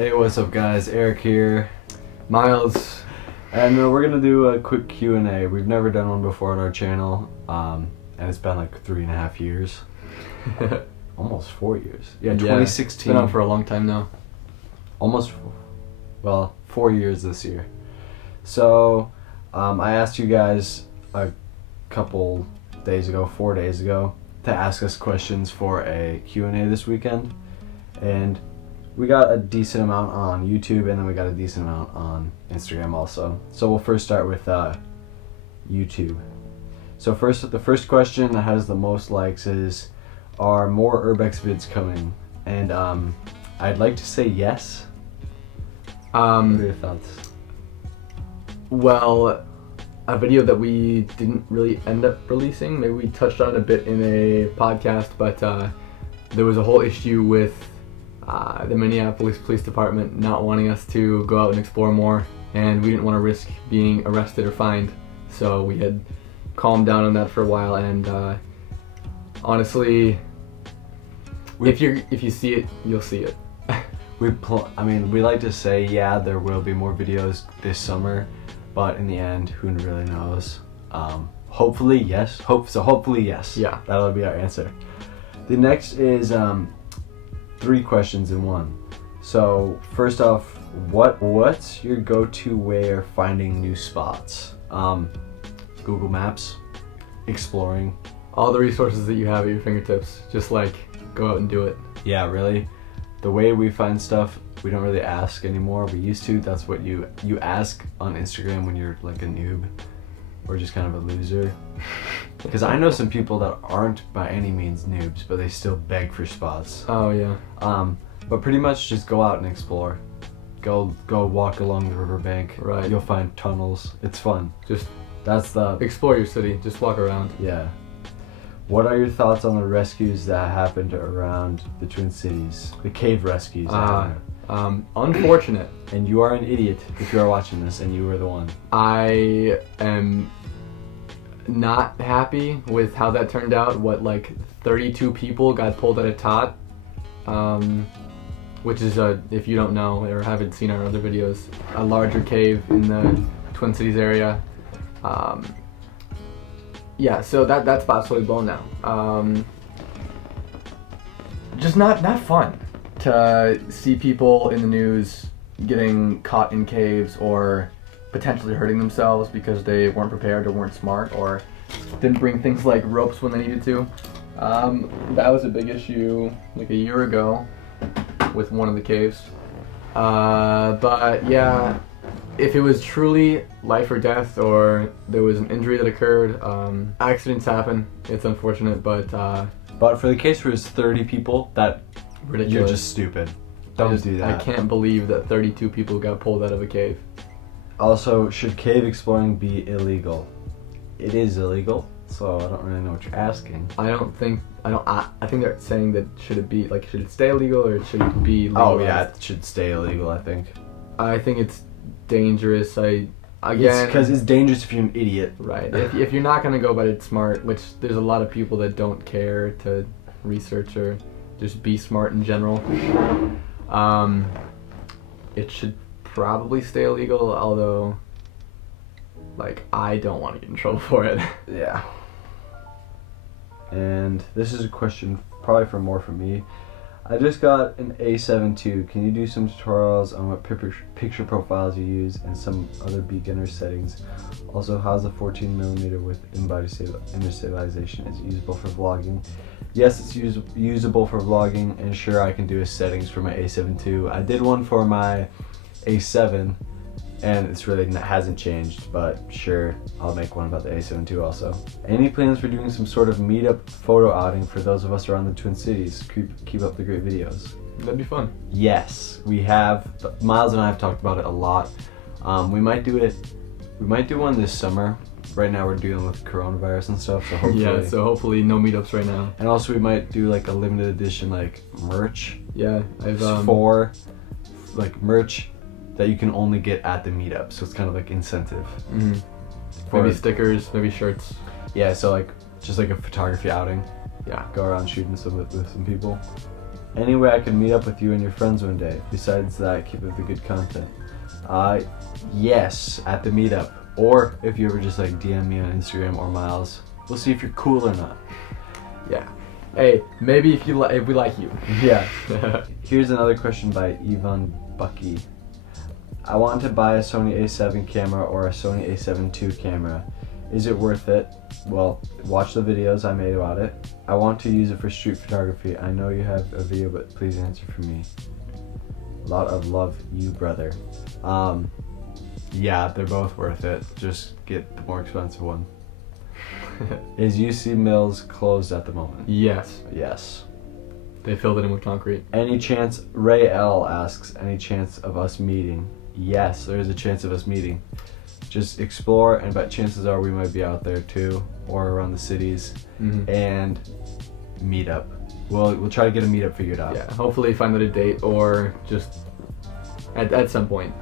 Hey, what's up guys? Eric here. Myles. And we're gonna do a quick Q&A. We've never done one before on our channel, and it's been like 3.5 years. Almost 4 years. Yeah, 2016. It's been on for a long time now. Almost, 4 years this year. So, I asked you guys a couple days ago, 4 days ago, to ask us questions for a Q&A this weekend. And we got a decent amount on YouTube, and then we got a decent amount on Instagram also. So we'll first start with YouTube. So the first question that has the most likes is, are more URBEX vids coming? And I'd like to say yes. What are your thoughts? Well, a video that we didn't really end up releasing, maybe we touched on it a bit in a podcast, but there was a whole issue with the Minneapolis Police Department not wanting us to go out and explore more, and we didn't want to risk being arrested or fined, so we had calmed down on that for a while. And honestly, if you see it, you'll see it. We like to say, yeah, there will be more videos this summer, but in the end, who really knows? Hopefully, yes. Hopefully, yes. Yeah. That'll be our answer. The next is 3 questions in one. So first off, what's your go-to way of finding new spots? Google Maps, exploring. All the resources that you have at your fingertips, just like go out and do it. Yeah, really. The way we find stuff, we don't really ask anymore. We used to. That's what you ask on Instagram when you're like a noob or just kind of a loser. Because I know some people that aren't by any means noobs, but they still beg for spots. Oh yeah. But pretty much just go out and explore. Go walk along the riverbank. Right. You'll find tunnels. It's fun. That's the Explore your city. Just walk around. Yeah. What are your thoughts on the rescues that happened around the Twin Cities? The cave rescues. Unfortunate. And you are an idiot if you are watching this and you were the one. I am not happy with how that turned out. 32 people got pulled at a tot, which is if you don't know or haven't seen our other videos, a larger cave in the Twin Cities area. Yeah, so that spot's totally blown now. Just not fun to see people in the news getting caught in caves or potentially hurting themselves because they weren't prepared or weren't smart or didn't bring things like ropes when they needed to. That was a big issue like a year ago with one of the caves. But yeah, if it was truly life or death or there was an injury that occurred, accidents happen. It's unfortunate, but for the case where it's 30 people, that ridiculous. You're just stupid. Don't do that. I can't believe that 32 people got pulled out of a cave. Also, should cave exploring be illegal? It is illegal, so I don't really know what you're asking. I think they're saying that should it stay illegal or should it be legal? Oh yeah, it should stay illegal, I think. I think it's dangerous. Because it's dangerous if you're an idiot. Right. If you're not gonna go about it smart, which there's a lot of people that don't care to research or just be smart in general, it should probably stay illegal, although I don't want to get in trouble for it. Yeah. And this is a question probably from me. I just got an A7 II. Can you do some tutorials on what picture profiles you use and some other beginner settings? Also, how's the 14mm with image stabilization? Is it usable for vlogging? Yes, it's usable for vlogging, and sure, I can do settings for my A7 II. I did one for my A7, and it's really hasn't changed, but sure, I'll make one about the A7 II also. Any plans for doing some sort of meetup photo outing for those of us around the Twin Cities? Keep up the great videos. That'd be fun. Yes, we have. Myles and I have talked about it a lot. We might do one this summer. Right now we're dealing with coronavirus and stuff, so hopefully. Yeah, so hopefully no meetups right now. And also we might do a limited edition merch. Yeah, for merch that you can only get at the meetup, so it's kind of incentive. Mm-hmm. Maybe stickers, maybe shirts. Yeah, so just a photography outing. Yeah. Go around shooting with some people. Any way I can meet up with you and your friends one day? Besides that, keep up the good content. Yes, at the meetup. Or if you ever just like DM me on Instagram or Myles. We'll see if you're cool or not. Yeah. Hey, maybe if we like you. Yeah. Here's another question by Ivan Bucky. I want to buy a Sony A7 camera or a Sony A7 II camera. Is it worth it? Well, watch the videos I made about it. I want to use it for street photography. I know you have a video, but please answer for me. A lot of love, you brother. Yeah, they're both worth it. Just get the more expensive one. Is UC Mills closed at the moment? Yes. Yes. They filled it in with concrete. Any chance, Ray L asks, any chance of us meeting? Yes, there is a chance of us meeting. Just explore, and but chances are we might be out there too, or around the cities, and meet up. We'll try to get a meetup figured out. Yeah, hopefully find out a date or just at some point.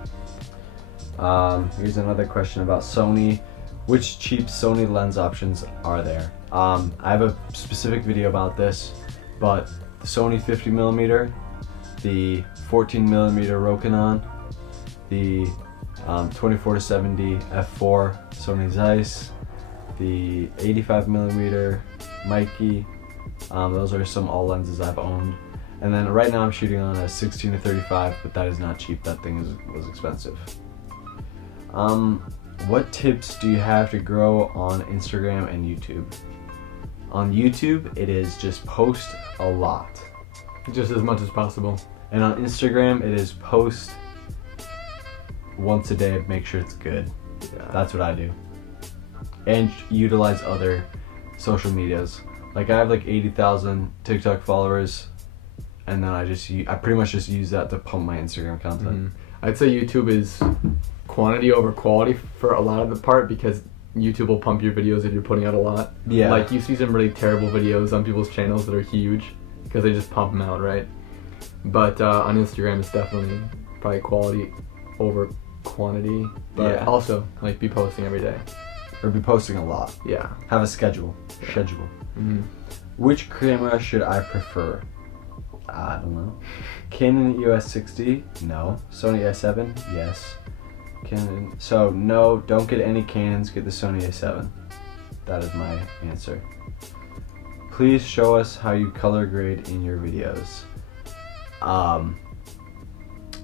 Here's another question about Sony. Which cheap Sony lens options are there? I have a specific video about this, but the Sony 50mm, the 14mm Rokinon, the 24-70 f4 Sony Zeiss, the 85mm Meike. Those are some all lenses I've owned. And then right now I'm shooting on a 16-35, but that is not cheap. That thing was expensive. What tips do you have to grow on Instagram and YouTube? On YouTube, it is just post a lot. Just as much as possible. And on Instagram, it is post once a day, make sure it's good. Yeah. That's what I do. And utilize other social medias. Like I have like 80,000 TikTok followers, and then I pretty much just use that to pump my Instagram content. I'd say YouTube is quantity over quality for a lot of the part, because YouTube will pump your videos if you're putting out a lot. Yeah. Like you see some really terrible videos on people's channels that are huge because they just pump them out, right? But on Instagram, it's definitely probably quality over quantity. But Yeah. also, like, be posting every day. Or be posting a lot. Yeah. Have a schedule. Which camera should I prefer? I don't know. Canon EOS 60? No. Sony A7? Yes. Canon. So no, don't get any Canons, get the Sony A7. That is my answer. Please show us how you color grade in your videos.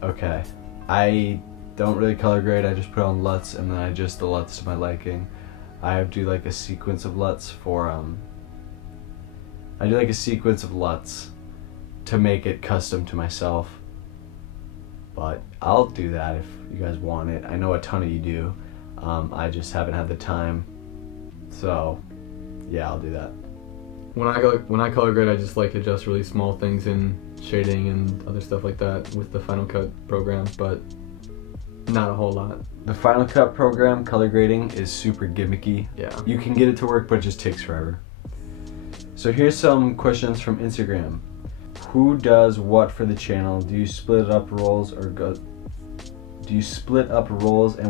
Okay. I don't really color grade, I just put on LUTs and then I adjust the LUTs to my liking. I do like a sequence of LUTs to make it custom to myself. But I'll do that if you guys want it. I know a ton of you do. I just haven't had the time. So yeah, I'll do that. When I color grade, I just like adjust really small things in shading and other stuff like that with the Final Cut program, but not a whole lot. The Final Cut program, color grading, is super gimmicky. Yeah. You can get it to work, but it just takes forever. So here's some questions from Instagram. Who does what for the channel? Do you split up roles and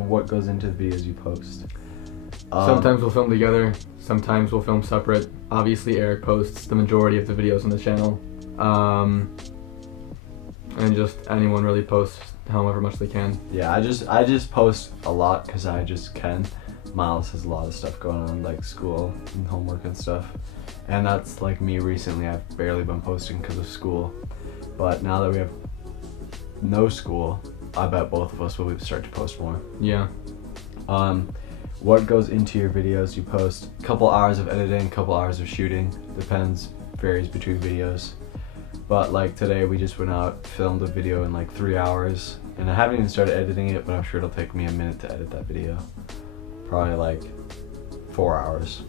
what goes into the videos you post? Sometimes we'll film together, sometimes we'll film separate. Obviously Eric posts the majority of the videos on the channel. And just anyone really posts however much they can. Yeah, I just post a lot because I just can. Myles has a lot of stuff going on, like school and homework and stuff. And that's like me recently. I've barely been posting because of school. But now that we have no school, I bet both of us will start to post more. Yeah. What goes into your videos you post? A couple hours of editing, couple hours of shooting. Depends, varies between videos. But like today we just went out, filmed a video in like 3 hours. And I haven't even started editing it, but I'm sure it'll take me a minute to edit that video. Probably like 4 hours.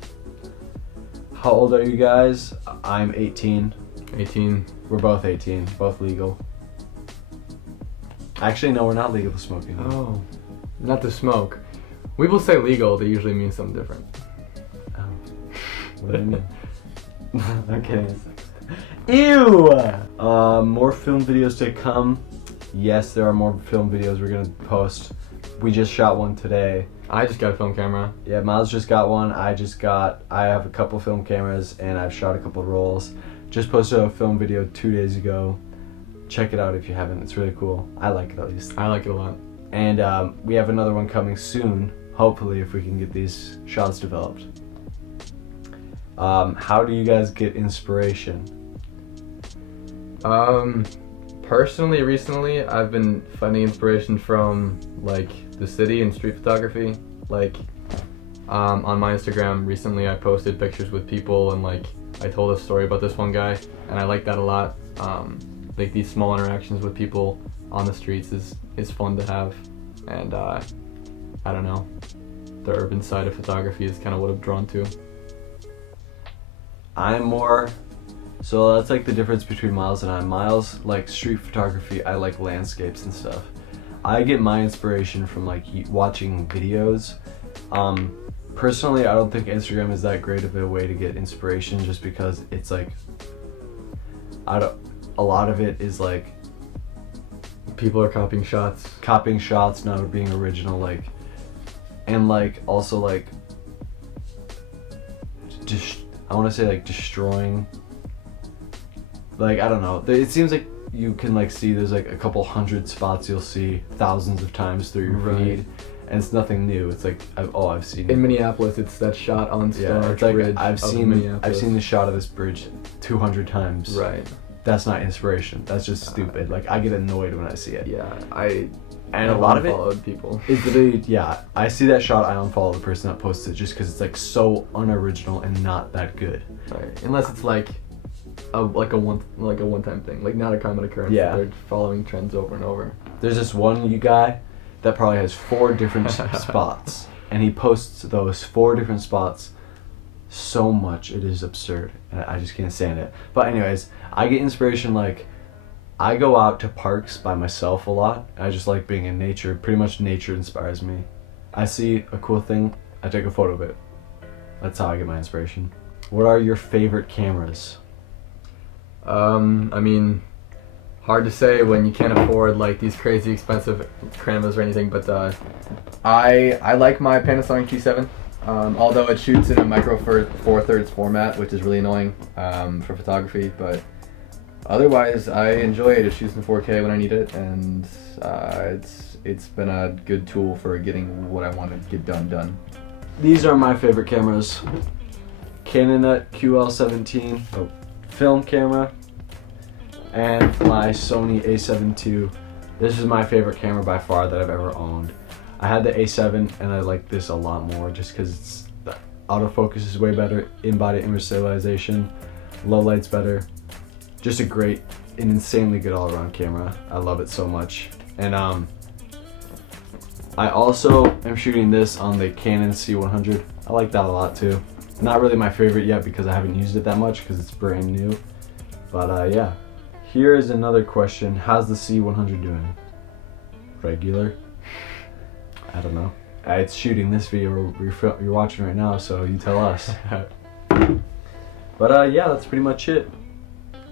How old are you guys? I'm 18. 18. We're both 18, both legal. Actually, no, we're not legal to smoking. Oh, not to smoke. We will say legal, they usually mean something different. Oh. What do you mean? I'm kidding. Ew! More film videos to come. Yes, there are more film videos we're gonna post. We just shot one today. I just got a film camera. Yeah, Myles just got one. I have a couple film cameras and I've shot a couple rolls. Just posted a film video 2 days ago. Check it out if you haven't. It's really cool. I like it at least. I like it a lot. And we have another one coming soon, hopefully, if we can get these shots developed. How do you guys get inspiration? Personally, recently, I've been finding inspiration from, like, the city and street photography. Like, on my Instagram recently, I posted pictures with people, and, like, I told a story about this one guy, and I like that a lot. Like, these small interactions with people on the streets is fun to have, and I don't know, the urban side of photography is kind of what I'm drawn to. So that's like the difference between Myles and I. Myles like street photography, I like landscapes and stuff. I get my inspiration from like watching videos. Personally, I don't think Instagram is that great of a way to get inspiration, just because it's like, a lot of it is like People are copying shots. Not being original, like, and like also like I want to say like destroying, like, I don't know, it seems like you can like see there's like a couple hundred spots you'll see thousands of times through your feed, and it's nothing new. It's like I've seen in Minneapolis, it's that shot on Star it's like Bridge. I've seen the shot of this bridge 200 times. Right. That's not inspiration. That's just stupid. Like, I get annoyed when I see it. Yeah, and a lot of it followed people. Is literally, yeah, I see that shot, I unfollow the person that posted it, just because it's like so unoriginal and not that good. Right. Unless it's like a one-time thing, like not a common occurrence. Yeah. They're following trends over and over. There's this one guy that probably has 4 different spots, and he posts those 4 different spots so much, it is absurd, and I just can't stand it. But anyways, I get inspiration, like, I go out to parks by myself a lot. I just like being in nature. Pretty much nature inspires me. I see a cool thing, I take a photo of it. That's how I get my inspiration. What are your favorite cameras? I mean, hard to say when you can't afford like these crazy expensive cameras or anything, but I like my Panasonic G7. Although it shoots in a micro four thirds format, which is really annoying for photography, but otherwise I enjoy it. It shoots in 4K when I need it, and it's been a good tool for getting what I want to get done. These are my favorite cameras. Canon QL17 film camera, and my Sony A7 II. This is my favorite camera by far that I've ever owned. I had the A7 and I like this a lot more just because the autofocus is way better, in-body image stabilization, low light's better. Just an insanely good all-around camera. I love it so much. And I also am shooting this on the Canon C100. I like that a lot too. Not really my favorite yet because I haven't used it that much because it's brand new. But yeah. Here is another question. How's the C100 doing? Regular? I don't know. It's shooting this video you're watching right now, so you tell us. But yeah, that's pretty much it.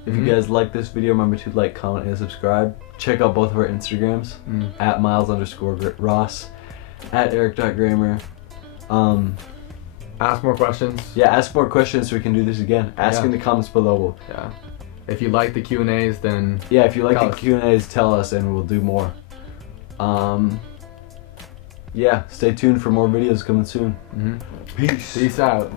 If you guys like this video, remember to like, comment, and subscribe. Check out both of our Instagrams, at Myles_Ross, at Eric.Gramer. Ask more questions. Yeah, ask more questions so we can do this again. Ask in the comments below. Yeah. If you like the Q&As, then yeah, if you like the Q&As, tell us and we'll do more. Yeah, stay tuned for more videos coming soon. Peace out.